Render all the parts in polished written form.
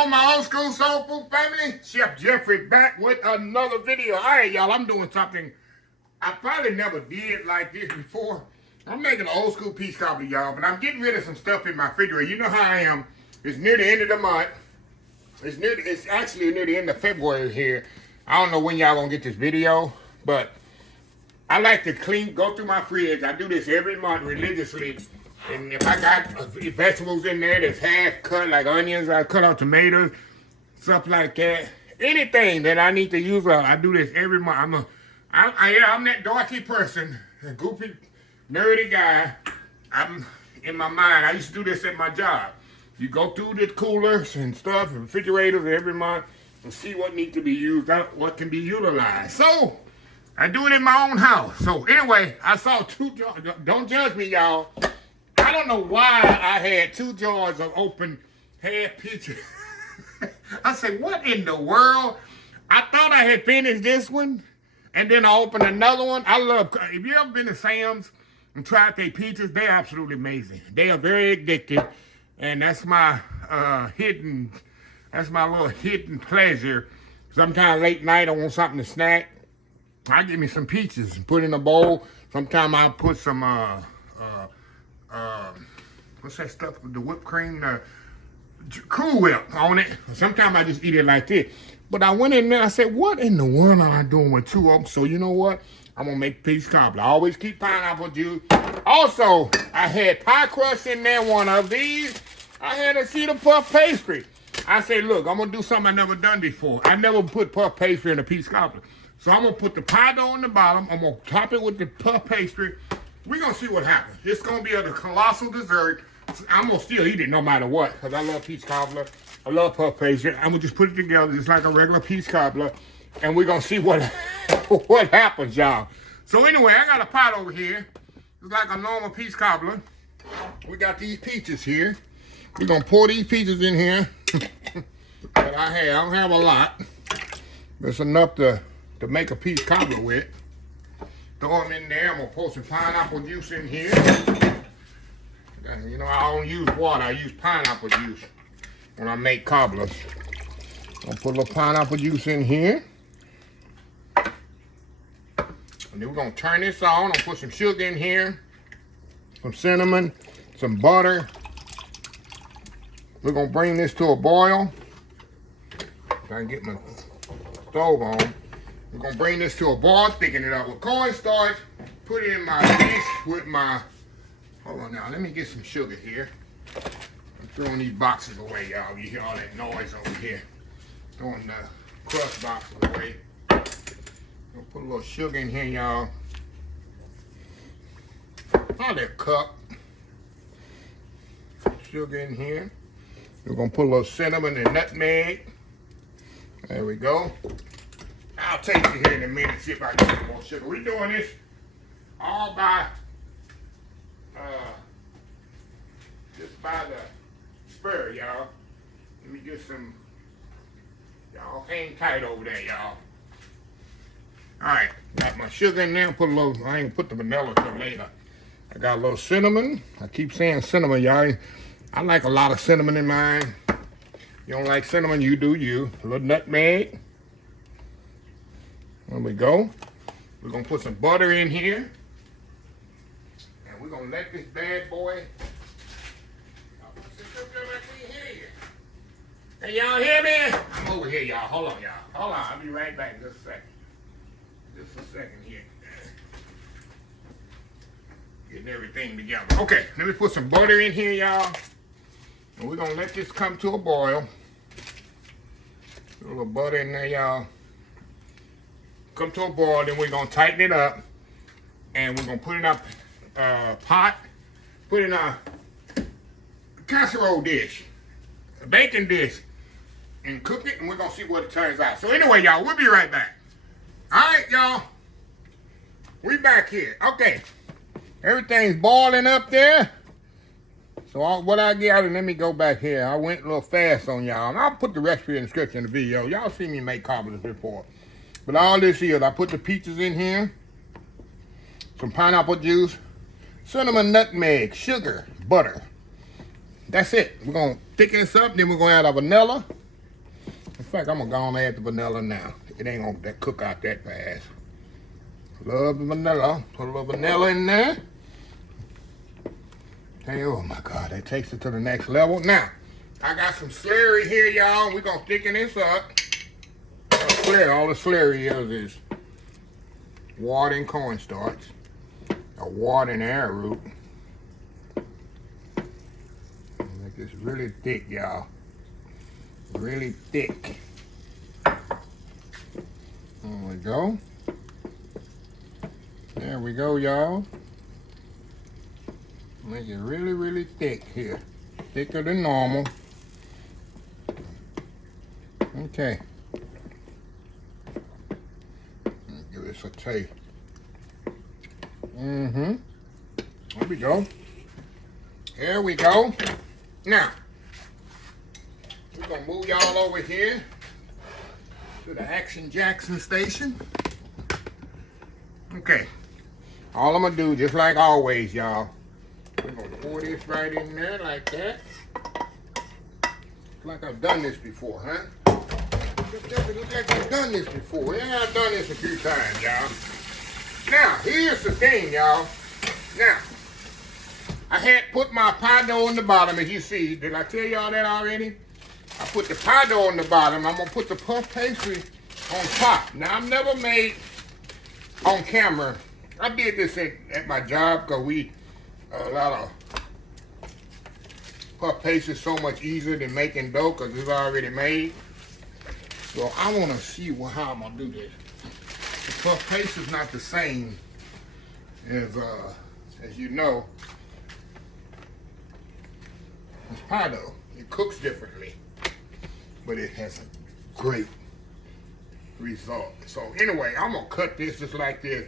Hello, my old school soul food family. Chef Jeffrey back with another video. All right, y'all, I'm doing something I probably never did like this before. I'm making an old school peach cobbler, y'all, but I'm getting rid of some stuff in my refrigerator. You know how I am. It's near the end of the month. It's actually near the end of February here. I don't know when y'all gonna get this video, but I like to go through my fridge. I do this every month religiously. And if I got vegetables in there that's half cut, like onions, I cut out tomatoes, stuff like that. Anything that I need to use, I do this every month. I'm that dorky person, a goofy, nerdy guy. I'm in my mind. I used to do this at my job. You go through the coolers and stuff, and refrigerators every month, and see what needs to be used, what can be utilized. So I do it in my own house. So anyway, I saw 2 jars. Don't judge me, y'all. I don't know why I had 2 jars of open half peaches. I said, what in the world? I thought I had finished this one, and then I opened another one. If you ever been to Sam's and tried their peaches, they're absolutely amazing. They are very addictive, and that's my little hidden pleasure. Sometimes late night I want something to snack. I give me some peaches and put in a bowl. Sometimes I put some what's that stuff with the whipped cream? Cool Whip on it. Sometimes I just eat it like this. But I went in there, I said, what in the world am I doing with 2 of them? So you know what? I'm gonna make peach cobbler. I always keep pineapple juice. Also, I had pie crust in there, one of these. I had a sheet of puff pastry. I said, look, I'm gonna do something I never done before. I never put puff pastry in a peach cobbler. So I'm gonna put the pie dough on the bottom. I'm gonna top it with the puff pastry. We're gonna see what happens. It's gonna be a colossal dessert. I'm gonna still eat it no matter what, because I love peach cobbler. I love puff pastry. I'm gonna just put it together just like a regular peach cobbler, and we're gonna see what happens, y'all. So anyway, I got a pot over here. It's like a normal peach cobbler. We got these peaches here. We're gonna pour these peaches in here that I don't have a lot. That's enough to make a peach cobbler with. Throw them in there. I'm gonna pour some pineapple juice in here. You know, I don't use water. I use pineapple juice when I make cobblers. I'm gonna put a little pineapple juice in here. And then we're gonna turn this on. I'm gonna put some sugar in here, some cinnamon, some butter. We're gonna bring this to a boil. If I can get my stove on. We're gonna bring this to a boil, thicken it up with cornstarch, put it in my dish with my, hold on now, let me get some sugar here. I'm throwing these boxes away, y'all. You hear all that noise over here. Throwing the crust boxes away. I'm gonna put a little sugar in here, y'all. Probably a cup. Sugar in here. We're gonna put a little cinnamon and nutmeg. There we go. I'll taste it here in a minute, see if I can get some more sugar. We're doing this all by, just by the spur, y'all. Let me get some, y'all hang tight over there, y'all. All right, got my sugar in there. Put a little, I ain't put the vanilla till later. I got a little cinnamon. I keep saying cinnamon, y'all. I like a lot of cinnamon in mine. You don't like cinnamon, you do you. A little nutmeg. There we go. We're gonna put some butter in here. And we're gonna let this bad boy. Hey, y'all hear me? I'm over here, y'all. Hold on, y'all. Hold on, I'll be right back in just a second. Just a second here. Getting everything together. Okay, let me put some butter in here, y'all. And we're gonna let this come to a boil. Put a little butter in there, y'all. Come to a boil, then we're gonna tighten it up, and we're gonna put it up pot, put it in a casserole dish, a baking dish, and cook it, and we're gonna see what it turns out. So anyway, y'all, we'll be right back. All right, y'all, we back here. Okay, everything's boiling up there. So what I get, let me go back here. I went a little fast on y'all, and I'll put the recipe in the description in the video. Y'all see me make cobblers before. But all this here, I put the peaches in here, some pineapple juice, cinnamon, nutmeg, sugar, butter. That's it. We're going to thicken this up, then we're going to add our vanilla. In fact, I'm gonna go and add the vanilla now. It ain't gonna cook out that fast. Love the vanilla. Put a little vanilla in there. Hey, oh my God, that takes it to the next level. Now, I got some slurry here, y'all. We're gonna thicken this up. All the slurry is water and cornstarch, or water and arrowroot. Make this really thick, y'all. Really thick. There we go. There we go, y'all. Make it really, really thick here. Thicker than normal. Okay. Give this a taste. There we go. Here we go. Now, we're gonna move y'all over here to the Action Jackson station. Okay. All I'm gonna do, just like always, y'all, we're gonna pour this right in there like that. Like I've done this before, huh? Looks like I've done this before. Yeah, I've done this a few times, y'all. Now, here's the thing, y'all. Now, I had put my pie dough on the bottom, as you see. Did I tell y'all that already? I put the pie dough on the bottom. I'm gonna put the puff pastry on top. Now, I've never made on camera. I did this at my job because a lot of puff pastry is so much easier than making dough because it's already made. So I want to see how I'm gonna do this. The puff pastry is not the same as you know, as pie dough. It cooks differently, but it has a great result. So anyway, I'm gonna cut this just like this.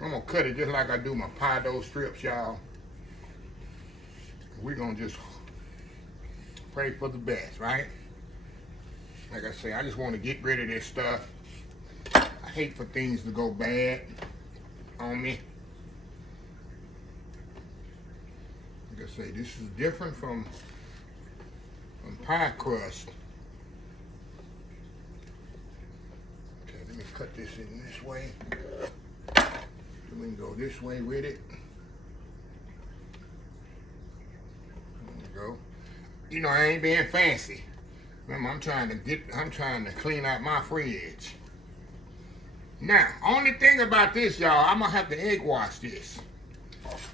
I'm gonna cut it just like I do my pie dough strips, y'all. We're gonna just pray for the best, right? Like I say, I just want to get rid of this stuff. I hate for things to go bad on me. Like I say, this is different from pie crust. Okay, let me cut this in this way. So we can go this way with it. There we go. You know, I ain't being fancy. Remember, I'm trying to clean out my fridge. Now, only thing about this, y'all, I'm gonna have to egg wash this.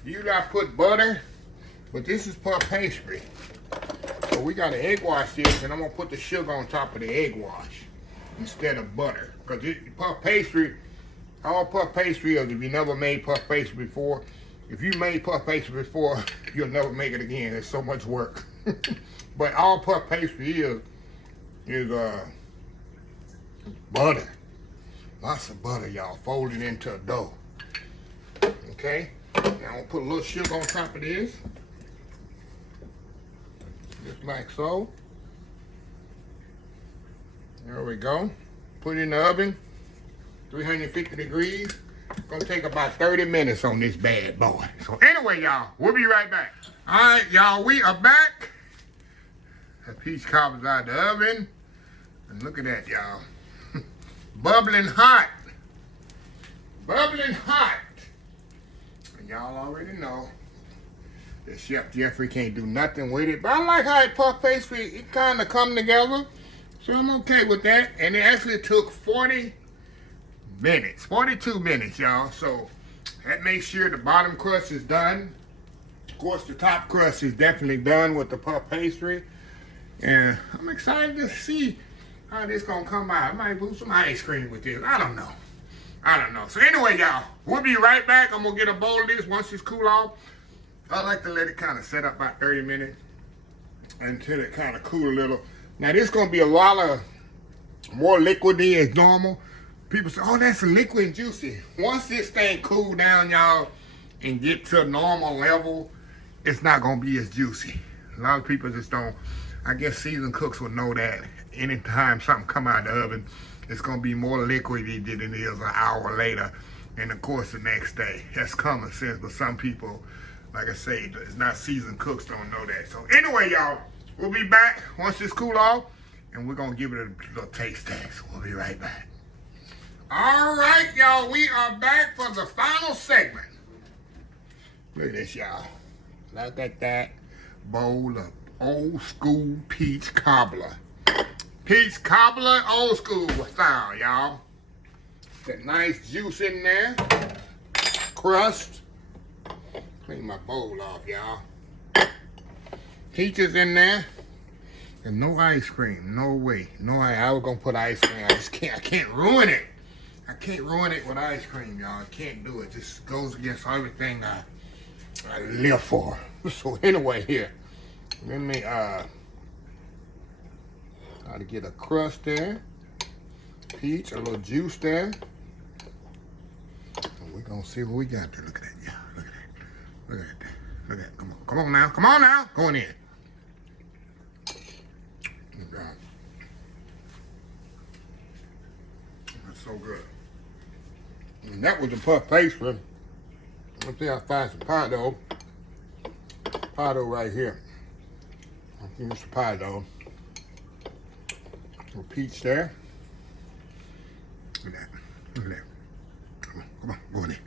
Usually I put butter, but this is puff pastry. So we gotta egg wash this, and I'm gonna put the sugar on top of the egg wash instead of butter. Because puff pastry, all puff pastry is, if you never made puff pastry before, if you made puff pastry before, you'll never make it again. It's so much work. But all puff pastry is butter. Lots of butter, y'all, folded into a dough. Okay? Now I'm gonna put a little sugar on top of this. Just like so. There we go. Put it in the oven, 350 degrees. It's gonna take about 30 minutes on this bad boy. So anyway, y'all, we'll be right back. All right, y'all, we are back. The peach cobbler's out the oven. And look at that, y'all. Bubbling hot. Bubbling hot. And y'all already know that Chef Jeffrey can't do nothing with it. But I like how it puff pastry, it kind of come together. So I'm okay with that. And it actually took 40 minutes, 42 minutes, y'all. So that makes sure the bottom crust is done. Of course, the top crust is definitely done with the puff pastry. And I'm excited to see how this gonna come out. I might do some ice cream with this. I don't know. So anyway, y'all, we'll be right back. I'm gonna get a bowl of this once it's cool off. I like to let it kind of set up about 30 minutes until it kind of cool a little. Now this gonna be a lot of more liquidy as normal. People say, oh, that's liquid and juicy. Once this thing cool down, y'all, and get to a normal level, it's not gonna be as juicy. A lot of people just don't. I guess seasoned cooks will know that anytime something come out of the oven, it's gonna be more liquidy than it is an hour later, and of course the next day. That's common sense, but some people, like I say, it's not seasoned cooks don't know that. So anyway, y'all, we'll be back once this cool off, and we're gonna give it a little taste test. We'll be right back. All right, y'all, we are back for the final segment. Look at this, y'all. Look at that bowl of old school peach cobbler. Peach cobbler, old school style, y'all. That nice juice in there. Crust. Clean my bowl off, y'all. Peaches in there. And no ice cream. No way. No, I was gonna put ice cream. I can't ruin it. I can't ruin it with ice cream, y'all. I can't do it. Just goes against everything I live for. So anyway, here. Let me try to get a crust there. Peach, a little juice there. And we're gonna see what we got there. Look at that, yeah. Look at that. Look at that. Look at that. Come on. Come on now. Come on now. Going in. That's so good. And that was the puff pastry. Let's see, I find some pie dough. Pie dough right here. I think it's the pie dough. A little peach there. Look at that. Look at that. Come on, go in there.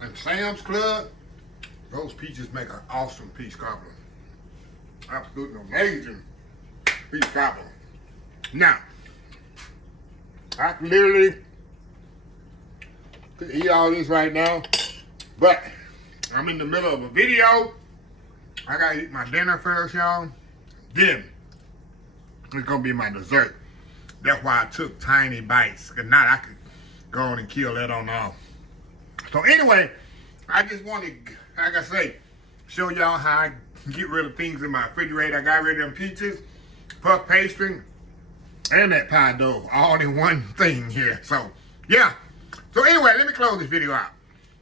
And Sam's Club, those peaches make an awesome peach cobbler. Absolutely amazing peach cobbler. Now, I can literally eat all this right now, but I'm in the middle of a video. I gotta eat my dinner first, y'all. Then it's gonna be my dessert. That's why I took tiny bites. If not, I could go on and kill that on all. So anyway, I just wanted, like I say, show y'all how I get rid of things in my refrigerator. I got rid of them peaches, puff pastry, and that pie dough, all in one thing here. So, yeah. So anyway, let me close this video out.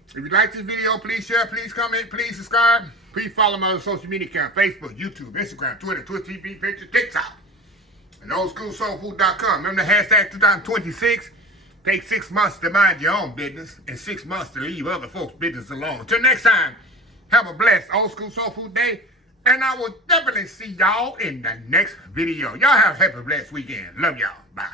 If you like this video, please share, please comment, please subscribe. Please follow my other social media account, Facebook, YouTube, Instagram, Twitter, Twitch TV, picture, TikTok, and oldschoolsoulfood.com. Remember the hashtag 2026. Take 6 months to mind your own business and 6 months to leave other folks' business alone. Until next time, have a blessed Old School Soul Food Day. And I will definitely see y'all in the next video. Y'all have a happy, blessed weekend. Love y'all. Bye.